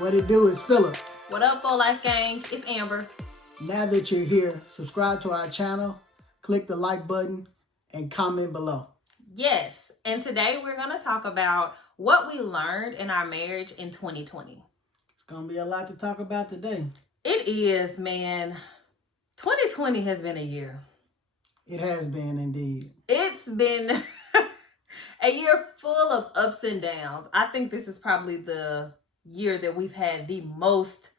What it do is Philip. What up, For Life Gang? It's Amber. Now that you're here, subscribe to our channel, click the like button, and comment below. Yes, and today we're going to talk about what we learned in our marriage in 2020. It's going to be a lot to talk about today. It is, man. 2020 has been a year. It has been indeed. It's been a year full of ups and downs. I think this is probably the year that we've had the most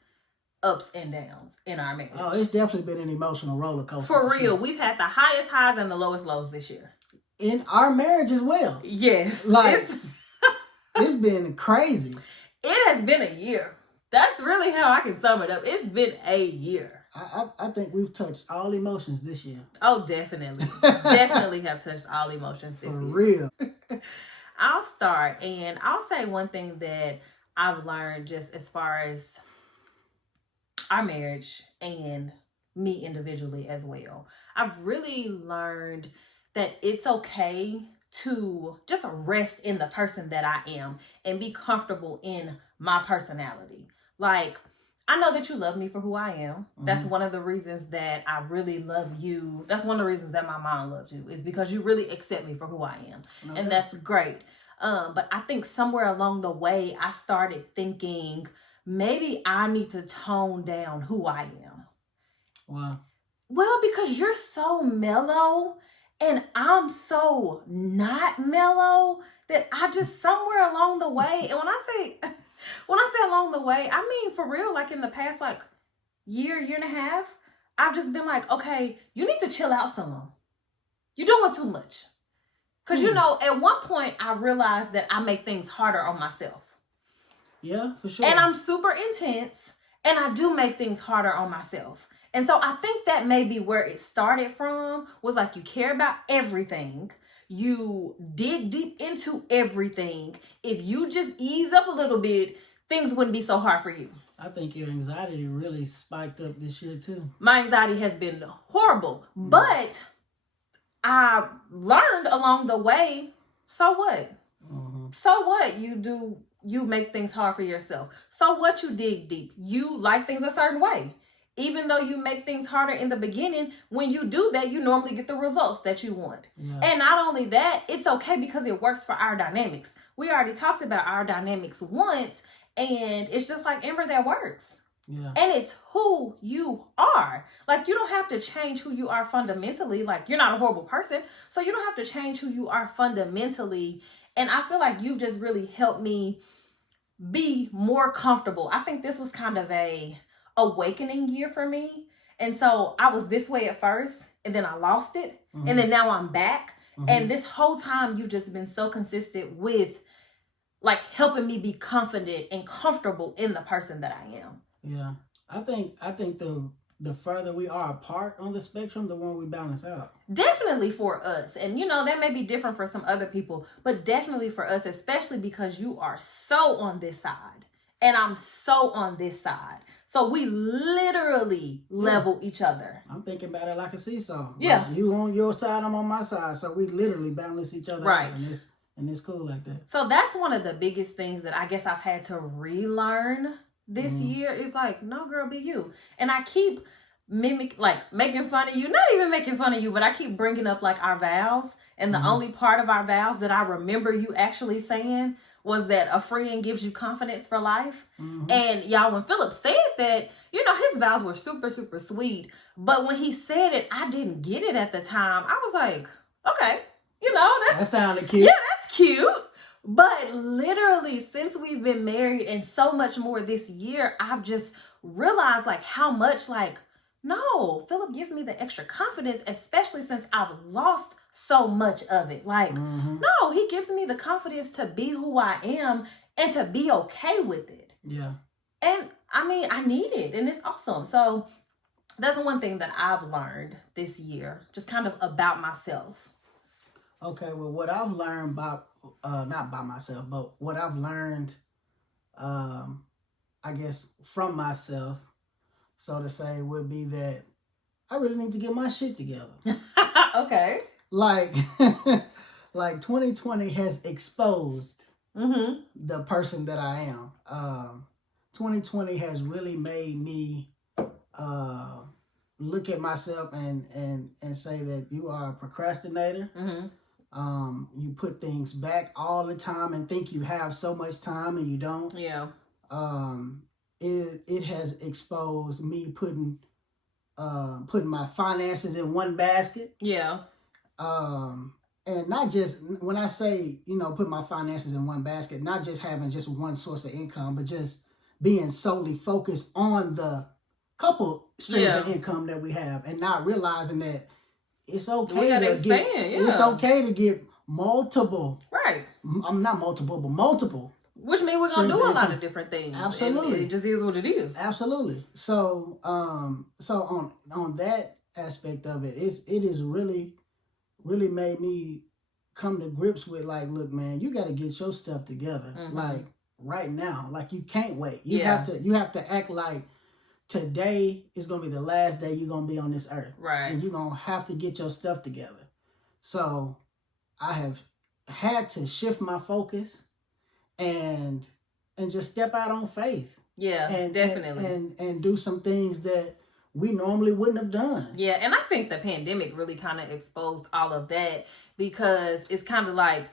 ups and downs in our marriage. Oh, it's definitely been an emotional roller coaster. For real. Sure. We've had the highest highs and the lowest lows this year. In our marriage as well. Yes. Like, it's been crazy. It has been a year. That's really how I can sum it up. It's been a year. I think we've touched all emotions this year. Oh, definitely. Definitely have touched all emotions this year. For real. I'll start, and I'll say one thing that I've learned just as far as our marriage and me individually as well. I've really learned that it's okay to just rest in the person that I am and be comfortable in my personality. Like, I know that you love me for who I am. Mm-hmm. That's one of the reasons that I really love you. That's one of the reasons that my mom loves you, is because you really accept me for who I am. Okay. And that's great. But I think somewhere along the way, I started thinking maybe I need to tone down who I am. Wow. Well, because you're so mellow and I'm so not mellow that I just somewhere along the way, and when I say along the way, I mean for real, like in the past like year and a half, I've just been like, okay, you need to chill out some. You're doing too much. Because, you know, at one point I realized that I make things harder on myself. Yeah, for sure. And I'm super intense, and I do make things harder on myself. And so I think that may be where it started from, was like you care about everything. You dig deep into everything. If you just ease up a little bit, things wouldn't be so hard for you. I think your anxiety really spiked up this year too. My anxiety has been horrible, but I learned along the way, so what? Mm-hmm. So what? You make things hard for yourself. So what? You dig deep. You like things a certain way. Even though you make things harder in the beginning, when you do that, you normally get the results that you want. Yeah. And not only that, it's okay because it works for our dynamics. We already talked about our dynamics once, and it's just like, Amber, that works. Yeah. And it's who you are. Like, you don't have to change who you are fundamentally. Like, you're not a horrible person, so you don't have to change who you are fundamentally. And I feel like you've just really helped me be more comfortable. I think this was kind of a awakening year for me. And so I was this way at first, and then I lost it. Mm-hmm. And then now I'm back. Mm-hmm. And this whole time you've just been so consistent with like helping me be confident and comfortable in the person that I am. Yeah. I think the further we are apart on the spectrum, the more we balance out. Definitely for us. And you know, that may be different for some other people, but definitely for us, especially because you are so on this side and I'm so on this side. So we literally level each other. I'm thinking about it like a seesaw. Yeah. Like you on your side, I'm on my side. So we literally balance each other out. And it's cool like that. So that's one of the biggest things that I guess I've had to relearn this year is like, no, girl, be you. And I keep making fun of you. Not even making fun of you, but I keep bringing up like our vows. And the only part of our vows that I remember you actually saying was that a friend gives you confidence for life. Mm-hmm. And y'all, when Philip said that, you know, his vows were super, super sweet. But when he said it, I didn't get it at the time. I was like, okay, you know, that sounded cute. Yeah, that's cute. But literally, since we've been married and so much more this year, I've just realized like how much like, no, Philip gives me the extra confidence, especially since I've lost so much of it. Like, no, he gives me the confidence to be who I am and to be okay with it. Yeah. And I mean, I need it and it's awesome. So that's one thing that I've learned this year, just kind of about myself. Okay, well, what I've learned about, not by myself, but what I've learned, I guess, from myself, so to say, would be that I really need to get my shit together. Okay. Like 2020 has exposed the person that I am. 2020 has really made me look at myself and say that you are a procrastinator. You put things back all the time and think you have so much time and you don't. Yeah. It has exposed me putting my finances in one basket. Yeah. And not just, when I say, put my finances in one basket, not just having just one source of income, but just being solely focused on the couple streams of income that we have, and not realizing that it's okay to expand. It's okay to get multiple. Right. I'm not multiple, but multiple. Which means we're gonna do a lot of different things. Absolutely. It just is what it is. Absolutely. So, so on that aspect of it, it is really made me come to grips with, like, look, man, you got to get your stuff together, like right now. Like, you can't wait. You have to act like today is gonna be the last day you're gonna be on this earth, right? And you're gonna have to get your stuff together. So, I have had to shift my focus and just step out on faith. Yeah, and, definitely. And do some things that we normally wouldn't have done. Yeah, and I think the pandemic really kind of exposed all of that, because it's kind of like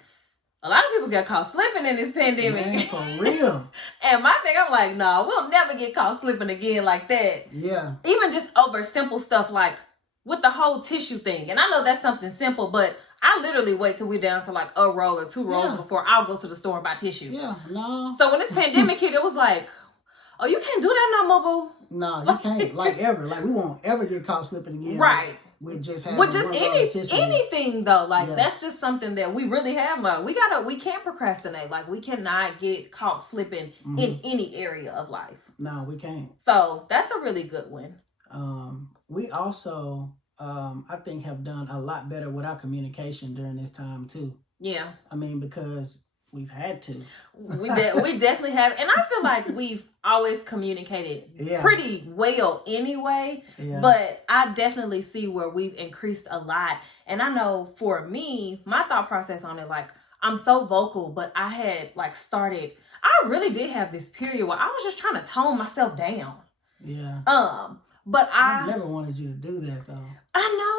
a lot of people got caught slipping in this pandemic. Man, for real. And my thing, I'm like, no, we'll never get caught slipping again like that. Yeah. Even just over simple stuff like with the whole tissue thing. And I know that's something simple, but I literally wait till we're down to like a roll or 2 rolls before I'll go to the store and buy tissue. Yeah, no. So when this pandemic hit, it was like, oh, you can't do that no more, boo. No, you can't. Like, ever. Like, we won't ever get caught slipping again. Right. With just having anything though. Like, that's just something that we really have. Like, we can't procrastinate. Like, we cannot get caught slipping in any area of life. No, we can't. So that's a really good one. We also, I think, have done a lot better with our communication during this time too. Yeah. I mean, because we've had to. We definitely have. And I feel like we've always communicated pretty well anyway. Yeah. But I definitely see where we've increased a lot. And I know for me, my thought process on it, like, I'm so vocal, but I had like started, I really did have this period where I was just trying to tone myself down. Yeah. But I never wanted you to do that though. I know.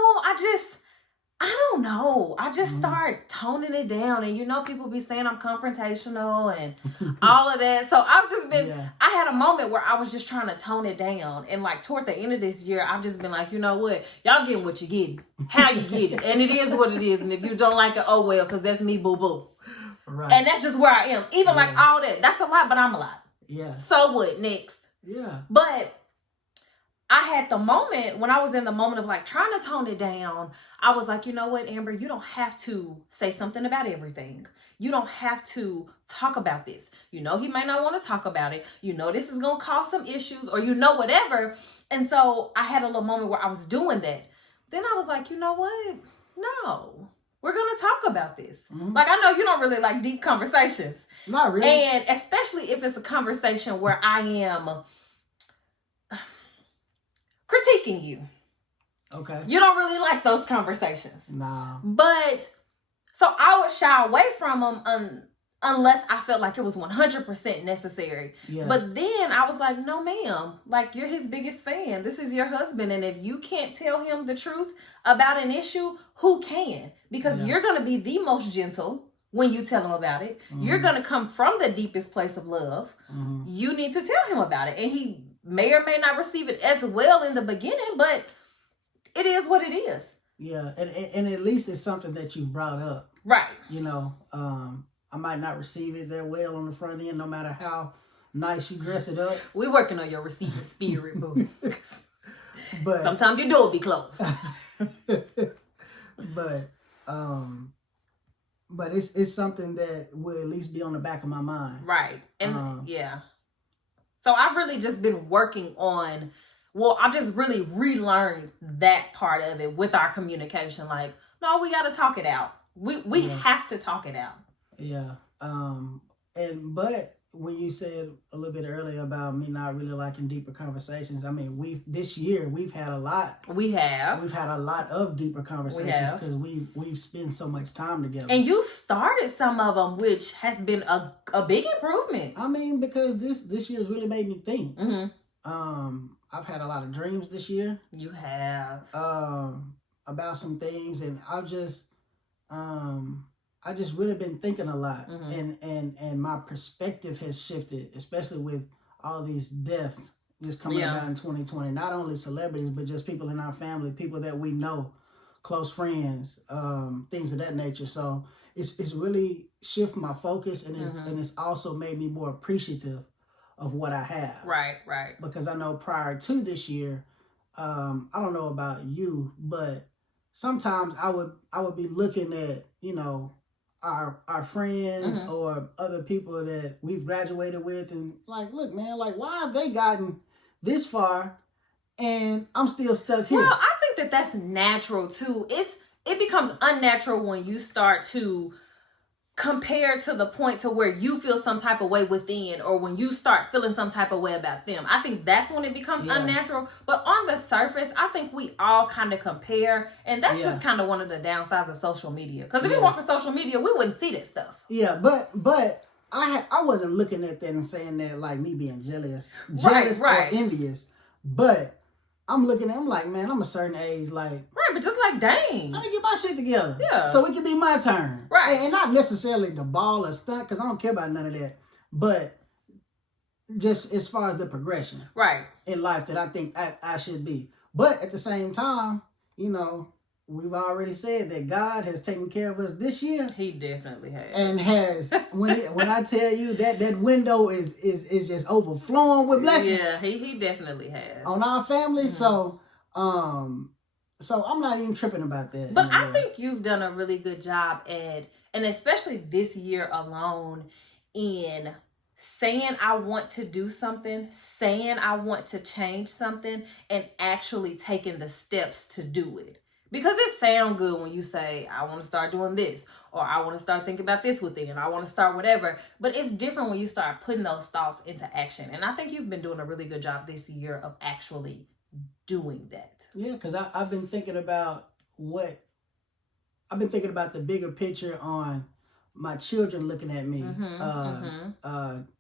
I don't know. I just start toning it down. And, people be saying I'm confrontational and all of that. So I've just been, I had a moment where I was just trying to tone it down. And like toward the end of this year, I've just been like, you know what? Y'all getting what you get, how you get it. And it is what it is. And if you don't like it, oh well, because that's me, boo-boo. Right. And that's just where I am. Even like all that. That's a lot, but I'm a lot. Yeah. So what? Next. Yeah. But I had the moment, when I was in the moment of like trying to tone it down, I was like, you know what, Amber, you don't have to say something about everything. You don't have to talk about this. He may not want to talk about it. This is going to cause some issues, or whatever. And so I had a little moment where I was doing that. Then I was like, you know what? No, we're going to talk about this. Like, I know you don't really like deep conversations. Not really. And especially if it's a conversation where I am critiquing you. Okay. You don't really like those conversations. No. But, so I would shy away from them unless I felt like it was 100% necessary. Yeah. But then I was like, no ma'am, like, you're his biggest fan. This is your husband. And if you can't tell him the truth about an issue, who can? Because you're going to be the most gentle when you tell him about it. You're going to come from the deepest place of love. You need to tell him about it. And he may or may not receive it as well in the beginning, but it is what it is. Yeah, and at least it's something that you brought up. Right. I might not receive it that well on the front end, no matter how nice you dress it up. We're working on your receiving spirit, boo. But sometimes your door be closed. But it's something that will at least be on the back of my mind. Right. And so I've really just been working on, I've just really relearned that part of it with our communication. Like, no, we got to talk it out. We have to talk it out. Yeah. But when you said a little bit earlier about me not really liking deeper conversations, I mean, this year we've had a lot. We've had a lot of deeper conversations because we've spent so much time together. And you started some of them, which has been a big improvement. I mean, because this year's really made me think. I've had a lot of dreams this year. You have. About some things, and I just really been thinking a lot, and my perspective has shifted, especially with all these deaths just coming about in 2020. Not only celebrities, but just people in our family, people that we know, close friends, things of that nature. So it's really shifted my focus, and it's also made me more appreciative of what I have. Right. Because I know prior to this year, I don't know about you, but sometimes I would be looking at, our friends or other people that we've graduated with, and like, look, man, like, why have they gotten this far and I'm still stuck here? Well, I think that's natural too. It becomes unnatural when you start to compare to the point to where you feel some type of way within, or when you start feeling some type of way about them. I think that's when it becomes unnatural. But on the surface, I think we all kind of compare, and that's just kind of one of the downsides of social media. Because if it weren't for social media, we wouldn't see that stuff. Yeah, but I wasn't looking at that and saying that like me being jealous or envious, but I'm looking at, I'm like, man, I'm a certain age, like... Right, but just like, dang. I need to get my shit together. Yeah. So it can be my turn. Right. And not necessarily the ball or stunt, because I don't care about none of that. But just as far as the progression. Right. In life that I think I should be. But at the same time, we've already said that God has taken care of us this year. He definitely has. And has, when I tell you that window is just overflowing with blessings. Yeah, he definitely has. On our family. So I'm not even tripping about that. But I think you've done a really good job and especially this year alone, in saying I want to do something, saying I want to change something, and actually taking the steps to do it. Because it sounds good when you say, I want to start doing this, or I want to start thinking about this within, I want to start whatever. But it's different when you start putting those thoughts into action. And I think you've been doing a really good job this year of actually doing that. Yeah, because I've been thinking about the bigger picture on my children looking at me,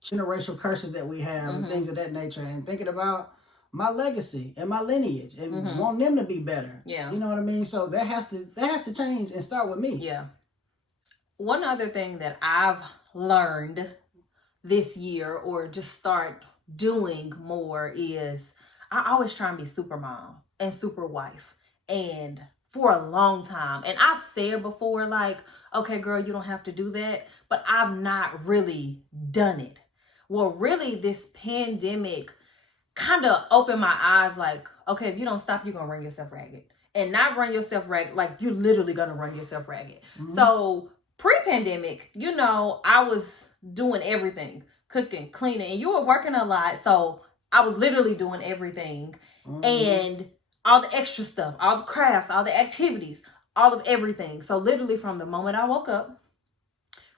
generational curses that we have and things of that nature, and thinking about my legacy and my lineage and want them to be better. Yeah. You know what I mean? So that has to change and start with me. Yeah. One other thing that I've learned this year, or just start doing more, is I always try and be super mom and super wife, and for a long time. And I've said before, like, okay, girl, you don't have to do that, but I've not really done it. Well, really, this pandemic kind of opened my eyes, like, okay, if you don't stop, you're gonna run yourself ragged. And not run yourself ragged, like, you're literally gonna run yourself ragged. So pre-pandemic, I was doing everything, cooking, cleaning, and you were working a lot, so I was literally doing everything. And all the extra stuff, all the crafts, all the activities, all of everything. So literally from the moment I woke up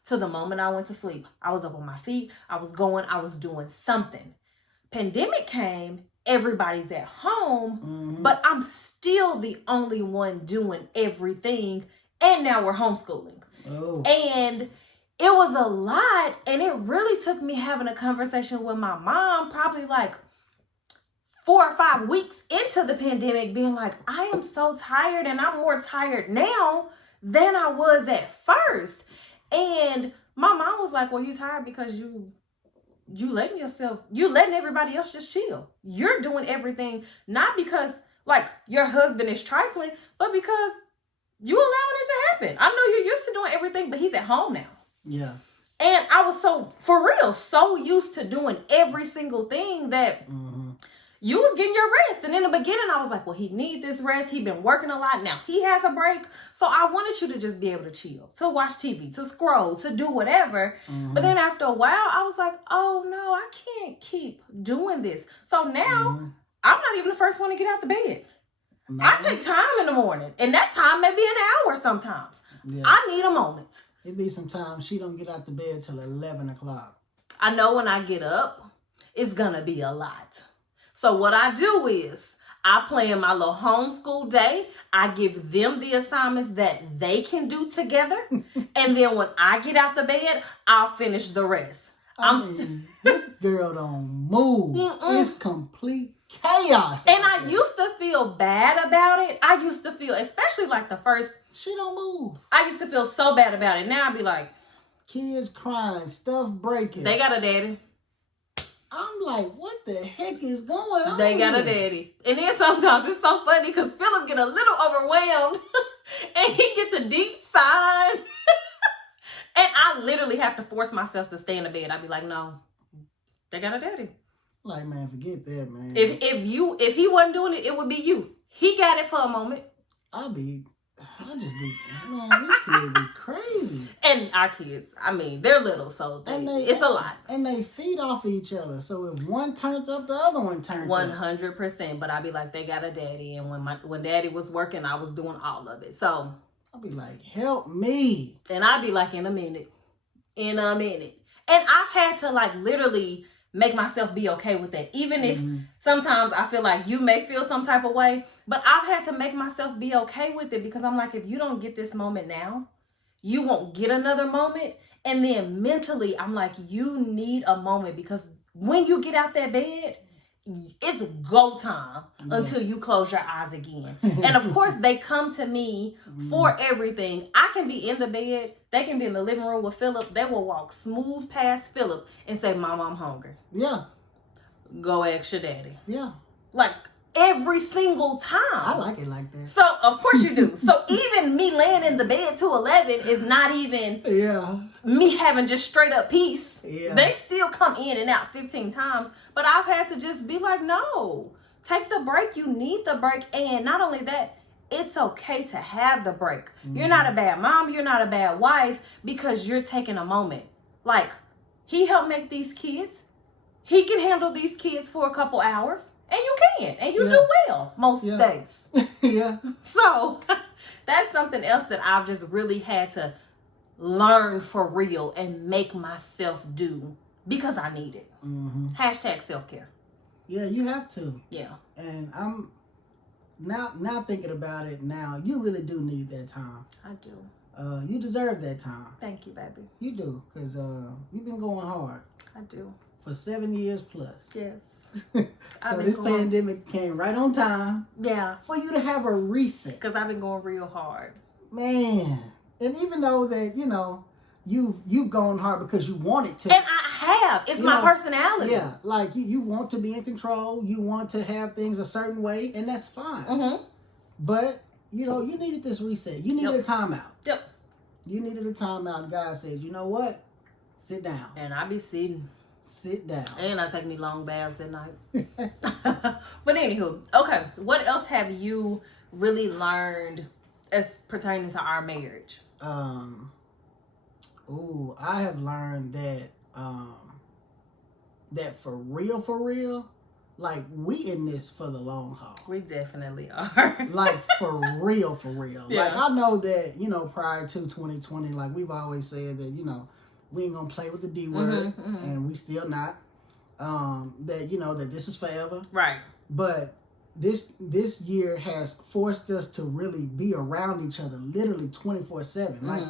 to the moment I went to sleep, I was up on my feet, I was doing something. Pandemic came, everybody's at home, but I'm still the only one doing everything, and now we're homeschooling. And it was a lot, and it really took me having a conversation with my mom probably like 4 or 5 weeks into the pandemic, being like, I am so tired, and I'm more tired now than I was at first. And my mom was like, well, you tired because you letting everybody else just chill. You're doing everything, not because like your husband is trifling, but because you allowing it to happen. I know you're used to doing everything, but he's at home now. Yeah. And I was so used to doing every single thing that you was getting your rest. And in the beginning, I was like, well, he needs this rest. He been working a lot. Now he has a break. So I wanted you to just be able to chill, to watch TV, to scroll, to do whatever. But then after a while, I was like, oh no, I can't keep doing this. So now I'm not even the first one to get out the bed. I take time in the morning, and that time may be an hour sometimes. Yeah. I need a moment. It be sometimes she don't get out the bed till 11 o'clock. I know when I get up, it's gonna be a lot. So what I do is I plan my little homeschool day. I give them the assignments that they can do together. And then when I get out the bed, I'll finish the rest. This girl don't move. It's complete chaos. And I used to feel bad about it. I used to feel, especially like the first. She don't move. I used to feel so bad about it. Now I'd be like. Kids crying, stuff breaking. They got a daddy. I'm like, what the heck is going on? They got a daddy. And then sometimes it's so funny because Philip get a little overwhelmed and he get the deep sigh. And I literally have to force myself to stay in the bed. I'd be like, no, they got a daddy. Like, man, forget that, man. If he wasn't doing it, it would be you. He got it for a moment. I just be, man, these kids be crazy. And our kids, I mean, they're little, so it's a lot. And they feed off of each other. So if one turns up, the other one turns 100%. But I'd be like, they got a daddy. And when daddy was working, I was doing all of it. So I'll be like, help me. And I'd be like, in a minute. And I've had to like literally make myself be okay with that. Even if sometimes I feel like you may feel some type of way, but I've had to make myself be okay with it because I'm like, if you don't get this moment now, you won't get another moment. And then mentally, I'm like, you need a moment because when you get out that bed, it's go time until you close your eyes again. And of course, they come to me for everything. I can be in the bed. They can be in the living room with Philip. They will walk smooth past Philip and say, Mom, I'm hungry. Yeah. Go ask your daddy. Yeah. Like every single time. I like it like that. So, of course you do. So, even me laying in the bed to 11 is not even me having just straight up peace. Yeah. They still come in and out 15 times. But I've had to just be like, no, take the break. You need the break. And not only that, it's okay to have the break. You're not a bad mom. You're not a bad wife because you're taking a moment. Like, he helped make these kids. He can handle these kids for a couple hours. And you can. And you do well most days. Yeah. So, that's something else that I've just really had to learn for real and make myself do because I need it. Hashtag self-care. Yeah, you have to. Yeah. And I'm now thinking about it now, you really do need that time. I do. You deserve that time. Thank you, baby. You do, because you've been going hard. I do. For 7 years plus. Yes. So this pandemic came right on time. Yeah. For you to have a reset. Because I've been going real hard. Man. And even though that, you know, you've gone hard because you wanted to. And I have. It's my personality. Yeah. Like you want to be in control. You want to have things a certain way. And that's fine. But, you know, you needed this reset. You needed a timeout. Yep. You needed a timeout. God says, you know what? Sit down. And I be sitting. Sit down. And I take me long baths at night. But anywho, okay. What else have you really learned as pertaining to our marriage? I have learned that that for real, like we in this for the long haul. We definitely are. Like for real. Yeah. Like I know that, you know, prior to 2020, like we've always said that, you know, we ain't gonna play with the D word, and we still not. That, you know, that this is forever. Right. But this year has forced us to really be around each other literally 24/7. Like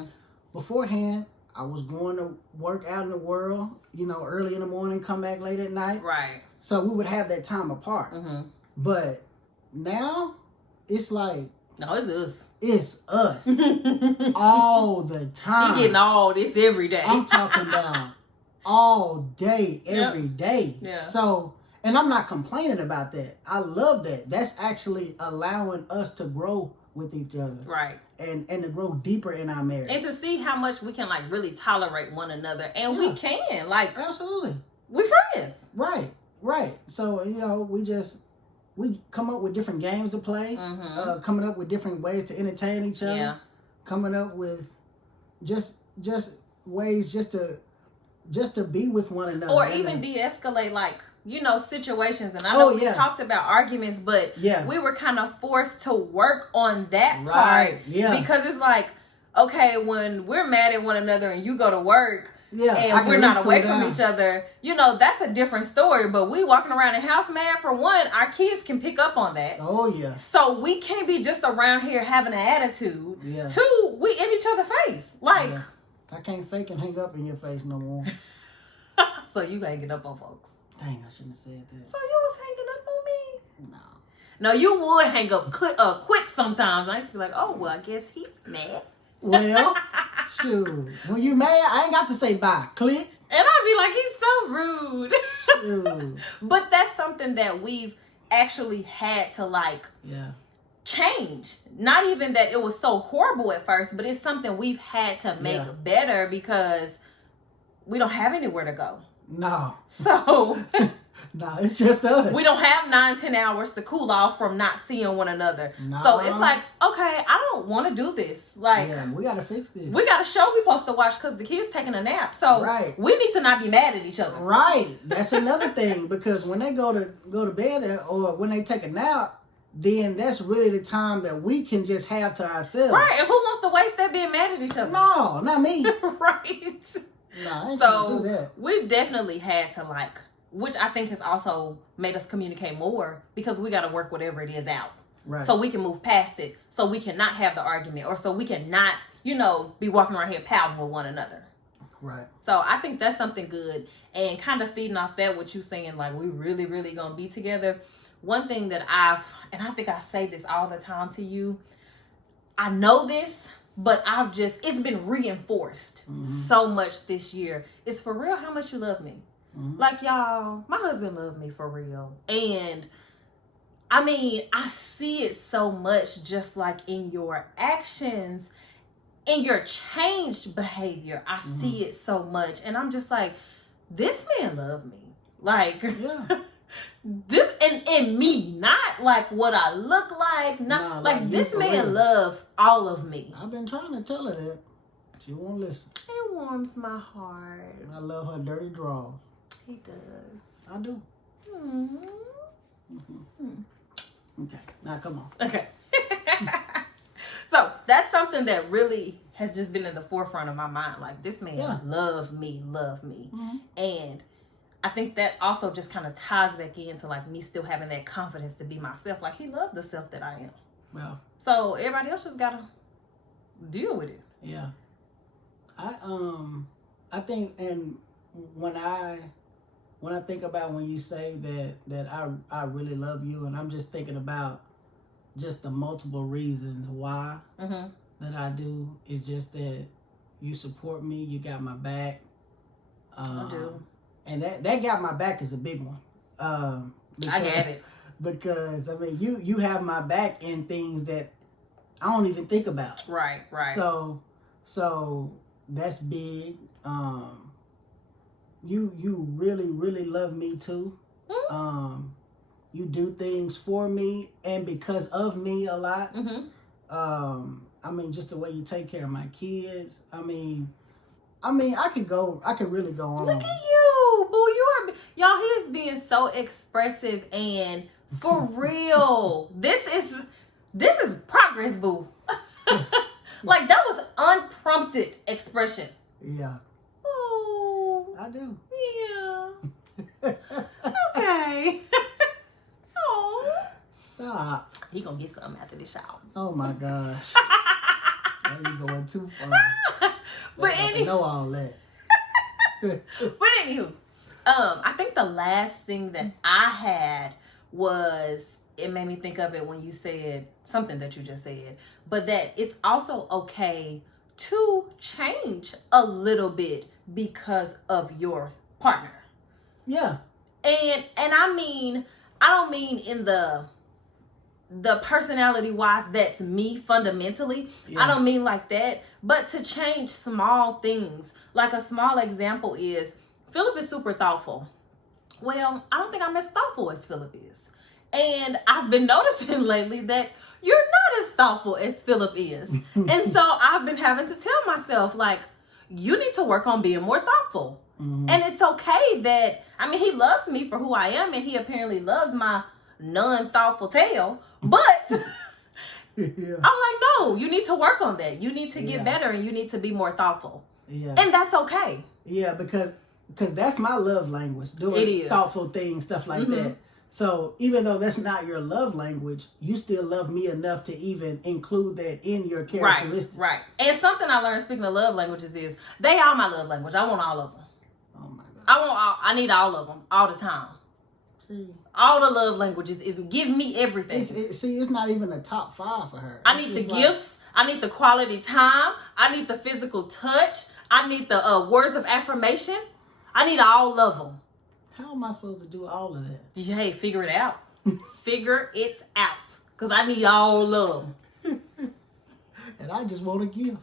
beforehand, I was going to work out in the world, you know, early in the morning, come back late at night. Right. So we would have that time apart. But now it's like, no, it's us. It's us. All the time. You getting all this every day. I'm talking about all day, every day. Yeah. So, and I'm not complaining about that. I love that. That's actually allowing us to grow with each other. Right. And to grow deeper in our marriage. And to see how much we can like really tolerate one another. And we can. Like, absolutely. We're friends. Right. So, you know, we come up with different games to play, coming up with different ways to entertain each other, coming up with just ways just to be with one another, or even de-escalate, like, you know, situations. And I know we talked about arguments, but we were kind of forced to work on that part, because it's like, okay, when we're mad at one another and you go to work, Yeah, and we're not away from each other, you know, that's a different story. But we walking around the house, man, for one, our kids can pick up on that. Oh, yeah. So we can't be just around here having an attitude. Yeah. Two, we in each other's face. Like, yeah. I can't fake and hang up in your face no more. So you hanging up on folks. Dang, I shouldn't have said that. So you was hanging up on me? No. No, you would hang up quick sometimes. I used to be like, oh, well, I guess he mad. Well, shoot. When you mad, I ain't got to say bye. Click. And I'd be like, he's so rude. Shoot. But that's something that we've actually had to, like, change. Not even that it was so horrible at first, but it's something we've had to make better because we don't have anywhere to go. No. So... No, it's just us. We don't have 9-10 hours to cool off from not seeing one another. No. So it's like, okay, I don't want to do this. Like, we got to fix this. We got a show we supposed to watch because the kid's taking a nap. So we need to not be mad at each other. Right. That's another thing, because when they go to bed or when they take a nap, then that's really the time that we can just have to ourselves. Right. And who wants to waste that being mad at each other? No, not me. Right. No, I ain't trying to do that. We've definitely had to, like, which I think has also made us communicate more because we got to work whatever it is out. Right. So we can move past it. So we cannot have the argument, or so we cannot, you know, be walking around here pouting with one another. Right. So I think that's something good. And kind of feeding off that, what you saying, like, we really, really going to be together. One thing that and I think I say this all the time to you, I know this, but it's been reinforced so much this year. It's for real how much you love me. Like, y'all, my husband loved me for real. And I mean, I see it so much just like in your actions, in your changed behavior. I see it so much. And I'm just like, this man loved me. Like, this in me, not like what I look like. Not like this man loved all of me. I've been trying to tell her that. She won't listen. It warms my heart. I love her dirty draws. He does. I do. Okay, now come on. Okay. So that's something that really has just been in the forefront of my mind. Like, this man love me. And I think that also just kind of ties back into, like, me still having that confidence to be myself. Like, he loved the self that I am. Yeah. So everybody else just gotta deal with it. Yeah. I think, and when I think about when you say that I really love you, and I'm just thinking about just the multiple reasons why that I do, is just that you support me, you got my back. I do. And that got my back is a big one. I get it. Because, I mean, you have my back in things that I don't even think about. Right. So that's big. You really, really love me too. You do things for me and because of me a lot. I mean, just the way you take care of my kids. I mean, I could really go on. Look at you, boo. Y'all, he is being so expressive and for real. This is progress, boo. Like, that was unprompted expression. Yeah. Oh. I do. Yeah. Okay. Oh. Stop. He gonna get something after this shower. Oh my gosh. Now you going too far. But I know all that. But anywho, I think the last thing that I had was, it made me think of it when you said something that you just said, but that it's also okay to change a little bit because of your partner. Yeah. And I mean, I don't mean in the personality wise, that's me fundamentally. I don't mean like that, but to change small things. Like, a small example is, Philip is super thoughtful. Well, I don't think I'm as thoughtful as Philip is. And I've been noticing lately that you're not as thoughtful as Philip is. And so I've been having to tell myself, like, you need to work on being more thoughtful. And it's okay that, I mean, he loves me for who I am, and he apparently loves my non-thoughtful tail. But I'm like, no, you need to work on that. You need to get better, and you need to be more thoughtful. Yeah. And that's okay. Yeah, because that's my love language. Doing thoughtful things, stuff like that. So even though that's not your love language, you still love me enough to even include that in your characteristics. Right. And something I learned speaking of love languages is they are my love language. I want all of them. Oh my God. I need all of them all the time. See, all the love languages is give me everything. It's not even a top 5 for her. I need the gifts. I need the quality time. I need the physical touch. I need the words of affirmation. I need all of them. How am I supposed to do all of that? Hey, figure it out. Figure it out. Because I need all of them. And I just want to give.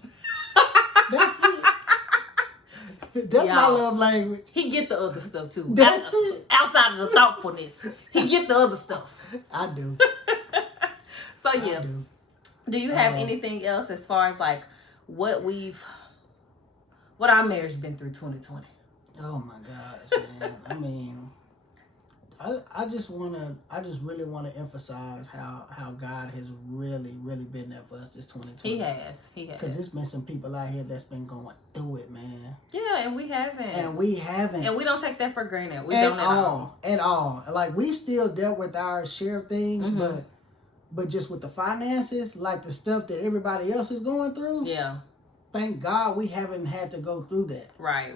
That's it. That's my love language. He get the other stuff too. That's it. Outside of the thoughtfulness. He get the other stuff. I do. So yeah. Do you have anything else as far as like what our marriage been through 2020? Oh my gosh, man. I mean, I just really want to emphasize how God has really, really been there for us this 2020. He has. Because there's been some people out here that's been going through it, man. Yeah, and we haven't. And we don't take that for granted. We don't at all. Like, we've still dealt with our share of things, but just with the finances, like the stuff that everybody else is going through. Yeah. Thank God we haven't had to go through that. Right.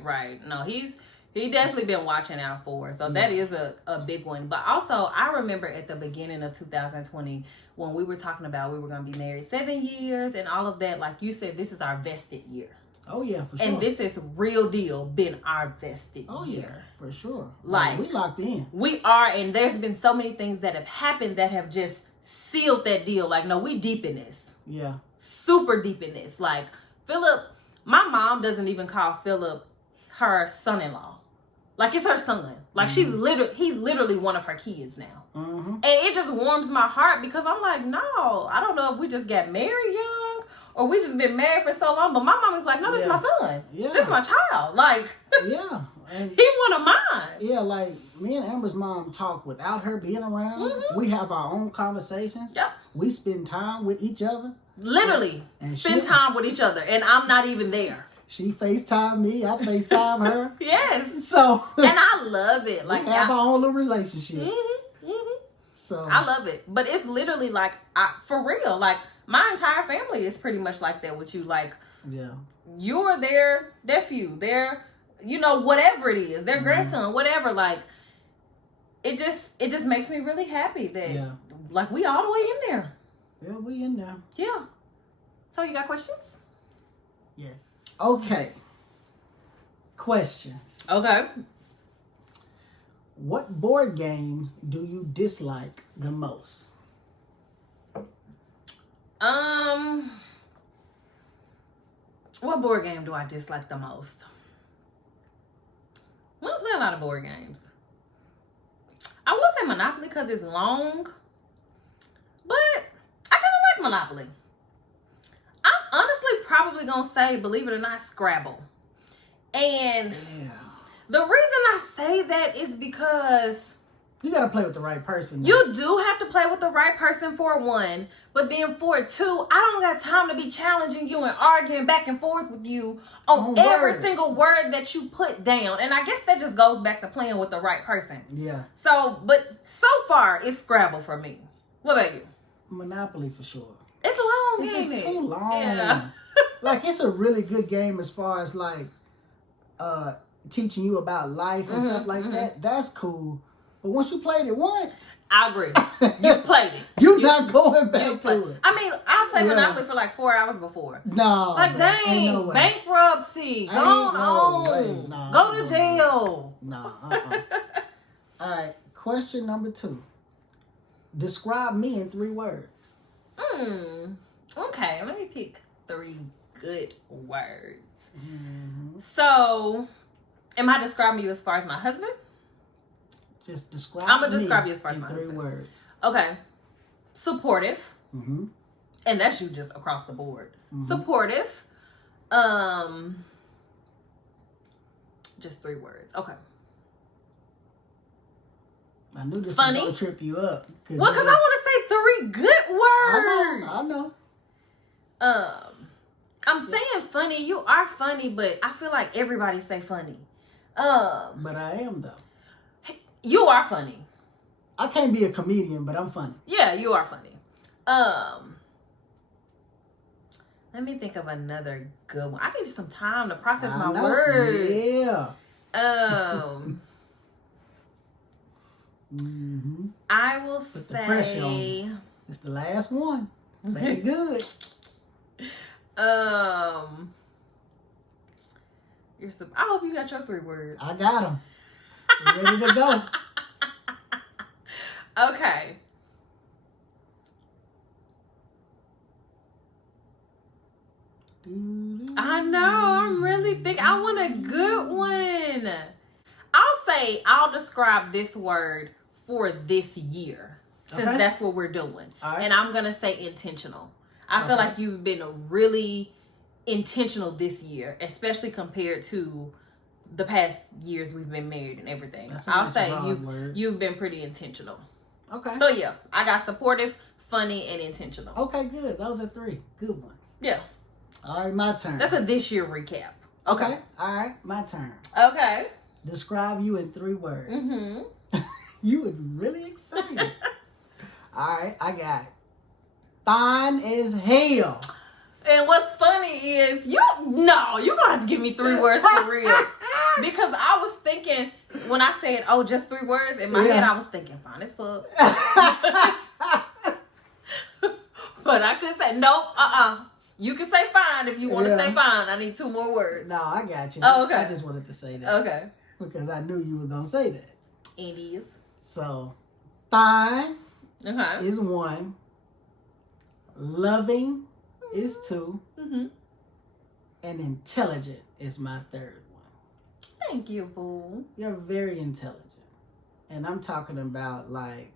No, he definitely been watching out for us. So that is a big one. But also, I remember at the beginning of 2020 when we were talking about we were going to be married 7 years and all of that. Like you said, this is our vested year. Oh, yeah, for sure. And this is real deal been our vested year. Oh, yeah, for sure. Like, we locked in. We are, and there's been so many things that have happened that have just sealed that deal. Like, no, we deep in this. Yeah. Super deep in this. Like, Philip, my mom doesn't even call Philip her son-in-law. Like, it's her son. Like, he's literally one of her kids now. And it just warms my heart because I'm like, no, I don't know if we just got married young or we just been married for so long. But my mom is like, no, this is my son. Yeah. This is my child. Like, yeah. And he one of mine. Yeah, like, me and Amber's mom talk without her being around. We have our own conversations. Yep. We spend time with each other. Literally, spend time with each other, and I'm not even there. She FaceTime me, I FaceTime her. Yes. So, and I love it. Like, we have our own little relationship. So I love it, but it's literally like, for real. Like, my entire family is pretty much like that with you. Like, you're their nephew, their, whatever it is, their grandson, whatever. Like, it just makes me really happy that, like, we all the way in there. Yeah, we in there. Yeah. So, you got questions? Yes. Okay. Questions. Okay. What board game do you dislike the most? What board game do I dislike the most? We don't play a lot of board games. I would say Monopoly because it's long, but I kind of like Monopoly. I'm honestly probably going to say, believe it or not, Scrabble. And the reason I say that is because you got to play with the right person. You do have to play with the right person for one, but then for two, I don't got time to be challenging you and arguing back and forth with you on every single word that you put down. And I guess that just goes back to playing with the right person. Yeah. So, but so far, it's Scrabble for me. What about you? Monopoly for sure. It's long. It's just too long. Yeah. Like, it's a really good game as far as like teaching you about life and stuff like that. That's cool. But once you played it once, I agree. You played it. You're not going back to it. I mean, I played Monopoly for like 4 hours before. No. Like, dang, no bankruptcy. Go on. Nah, go to jail. Nah. All right. Question number 2. Describe me in 3 words. Okay, let me pick 3 good words. So, am I describing you as far as my husband? Just describe. I'm gonna describe you as far as my 3 words. Okay, supportive, and that's you just across the board. Supportive. Just 3 words. Okay. I knew this Funny. was gonna trip you up. Well, because I want to say 3 good words. I know. I'm saying funny. You are funny, but I feel like everybody say funny. But I am though. You are funny. I can't be a comedian, but I'm funny. Yeah, you are funny. Let me think of another good one. I needed some time to process my words. Yeah. I will Put say the pressure on you. It's the last one. Make it good. I hope you got your 3 words. I got them. Ready to go. Okay. I know. I'm really thinking. I want a good one. I'll describe this word for this year, since that's what we're doing. All right. And I'm going to say intentional. I feel like you've been really intentional this year, especially compared to the past years we've been married and everything. I'll say you've been pretty intentional. Okay. So yeah, I got supportive, funny, and intentional. Okay, good. Those are 3 good ones. Yeah. All right, my turn. That's a this year recap. Okay. All right, my turn. Okay. Describe you in 3 words. Mm-hmm. You were really excited. All right, I got fine as hell. And what's funny is you're gonna have to give me 3 words for real. Because I was thinking when I said, just 3 words, in my head I was thinking fine as fuck. But I could say nope, you can say fine if you want to say fine. I need 2 more words. No, I got you. Oh, okay. I just wanted to say that. Okay. Because I knew you were gonna say that. It is. So fine is 1. Loving is 2. Mm-hmm. And intelligent is my 3rd one. Thank you, boo. You're very intelligent. And I'm talking about like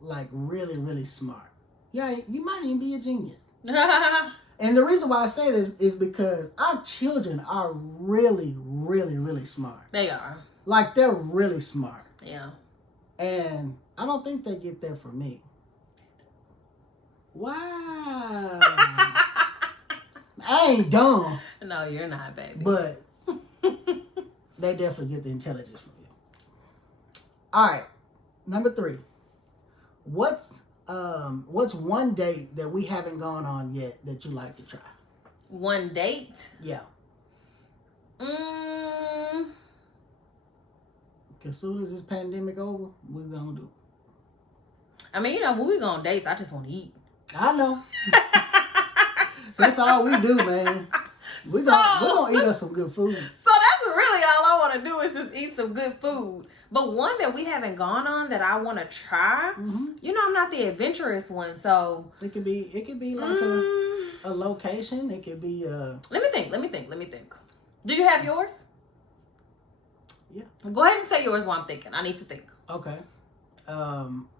really, really smart. Yeah, you might even be a genius. And the reason why I say this is because our children are really, really, really smart. They are. Like, they're really smart. Yeah. And I don't think they get there from me. Wow. I ain't dumb. No, you're not, baby. But they definitely get the intelligence from you. All right. Number 3. What's one date that we haven't gone on yet that you like to try? One date? Yeah. As soon as this pandemic over, we're gonna do it. I mean, when we go on dates, I just want to eat. I know. That's all we do, man. We're gonna eat us some good food. So that's really all I want to do is just eat some good food. But one that we haven't gone on that I want to try, I'm not the adventurous one, so it could be like a location. It could be Let me think. Do you have yours? Yeah. Go ahead and say yours while I'm thinking. I need to think. Okay.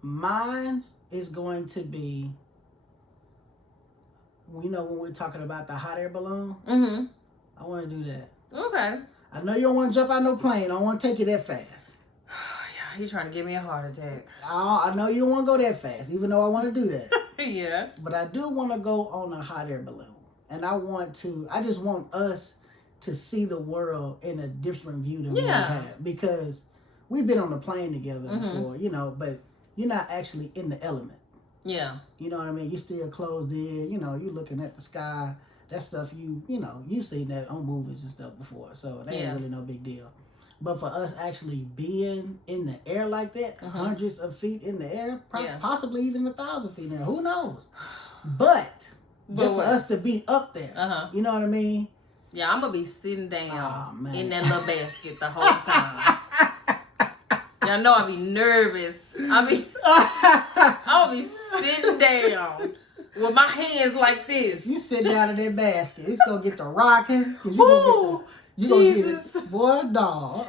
Mine is going to be, when we're talking about the hot air balloon. Mm-hmm. I want to do that. Okay. I know you don't want to jump out no plane. I don't want to take you that fast. Yeah, he's trying to give me a heart attack. I know you don't want to go that fast, even though I want to do that. Yeah. But I do want to go on a hot air balloon. And I just want us to see the world in a different view than we have. Because we've been on a plane together before, but you're not actually in the element. Yeah. You know what I mean? You're still closed in, you're looking at the sky. That stuff, you've seen that on movies and stuff before. So that ain't really no big deal. But for us actually being in the air like that, hundreds of feet in the air, possibly even 1,000 feet in the air, who knows? But just for us to be up there, you know what I mean? Yeah, I'm going to be sitting down in that little basket the whole time. Y'all know I be nervous. I'm going to be sitting down with my hands like this. You sit down in that basket, it's going to get to rocking. You gonna get it, boy, dog.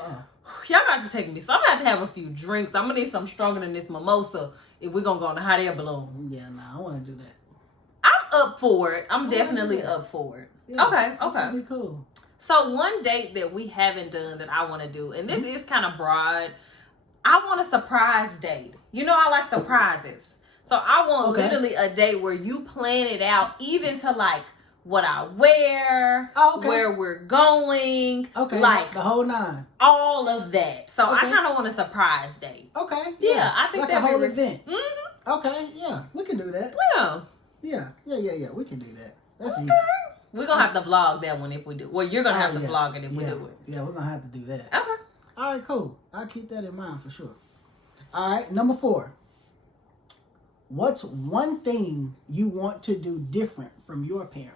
Y'all got to take me. So I'm going to have a few drinks. I'm going to need something stronger than this mimosa if we're going to go on a hot air balloon. Yeah, I want to do that. I'm up for it. I'm definitely up for it. Yeah, okay. That's gonna be cool. So one date that we haven't done that I want to do, and this is kind of broad, I want a surprise date. I like surprises. So I want literally a date where you plan it out even to like what I wear, where we're going, like the whole 9, all of that. So I kind of want a surprise date. Okay, yeah, I think like that'd a whole be event. Mm-hmm. Okay, yeah, we can do that. Yeah, we can do that. That's easy. We're gonna have to vlog that one if we do. Well, you're gonna have to vlog it if we do it. Yeah, we're gonna have to do that. Okay. All right, cool. I'll keep that in mind for sure. All right, number 4. What's one thing you want to do different from your parents?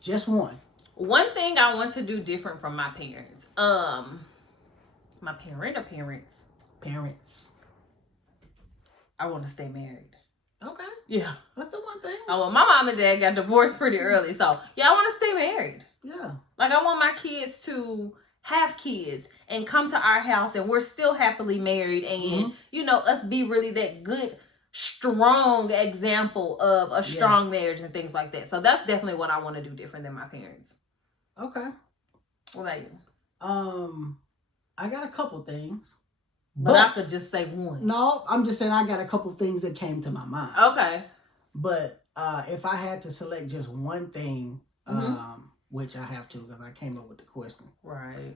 Just one. One thing I want to do different from my parents. My parent or parents? Parents. I want to stay married. Okay. Yeah. That's the one thing. My mom and dad got divorced pretty early. So, yeah, I want to stay married. Yeah. Like, I want my kids to have kids and come to our house and we're still happily married and, you know, us be really that good, strong example of a strong marriage and things like that. So that's definitely what I want to do different than my parents. Okay. What about you? I got a couple things. But I could just say one. No, I'm just saying I got a couple things that came to my mind. Okay. But if I had to select just one thing, which I have to because I came up with the question. Right.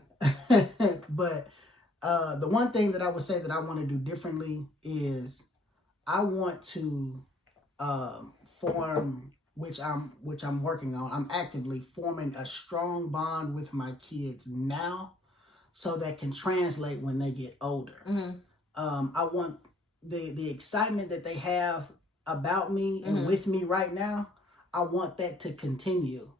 But the one thing that I would say that I want to do differently is I want to form, which I'm working on. I'm actively forming a strong bond with my kids now, so that can translate when they get older. I want the excitement that they have about me and with me right now. I want that to continue.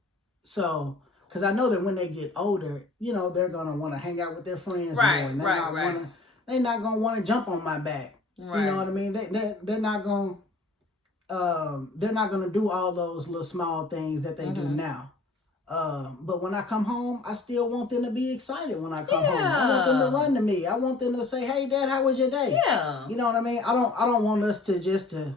So, because I know that when they get older, you know, they're gonna want to hang out with their friends more. And they're not gonna want to jump on my back. Right. You know what I mean? They're not gonna do all those little small things that they do now. But when I come home, I still want them to be excited when I come home. I want them to run to me. I want them to say, "Hey, Dad, how was your day?" Yeah. You know what I mean? I don't want us to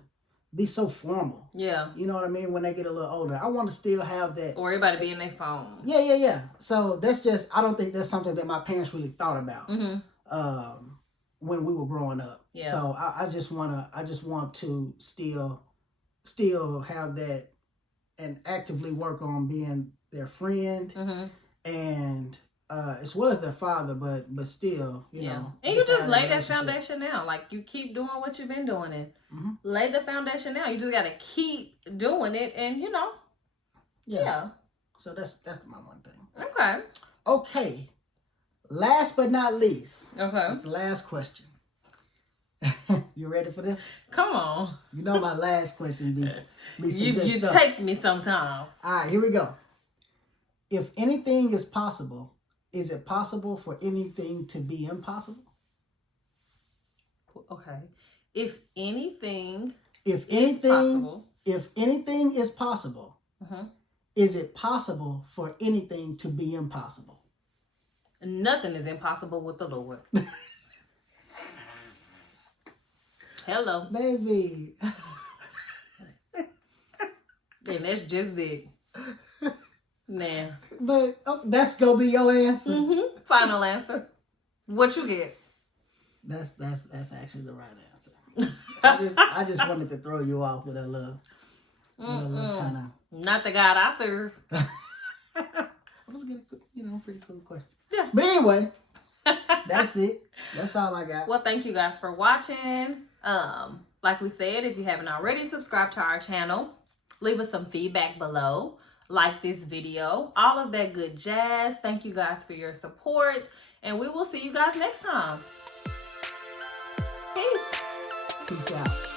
be so formal. Yeah. You know what I mean? When they get a little older, I want to still have that. Or everybody be in their phone. Yeah. So that's just, I don't think that's something that my parents really thought about when we were growing up. Yeah. So I just want to still have that and actively work on being their friend and as well as their father, but still, you know. And you just lay that foundation now. Like, you keep doing what you've been doing and lay the foundation now. You just got to keep doing it and, you know. Yeah. So that's my one thing. Okay. Last but not least. It's the last question. You ready for this? Come on. You know my last question be some good stuff. You take me sometimes. All right, here we go. If anything is possible, is it possible for anything to be impossible? Okay. If anything is possible, is it possible for anything to be impossible? Nothing is impossible with the Lord. Hello. Baby. And that's just it. Nah. But that's gonna be your answer. Final answer. What you get? That's actually the right answer. I just wanted to throw you off with a little kind of. Not the God I serve. I was gonna, pretty cool question. Yeah. But anyway, that's it. That's all I got. Well, thank you guys for watching. Like we said, if you haven't already, subscribe to our channel. Leave us some feedback below. Like this video. All of that good jazz. Thank you guys for your support. And we will see you guys next time. Peace. Peace out.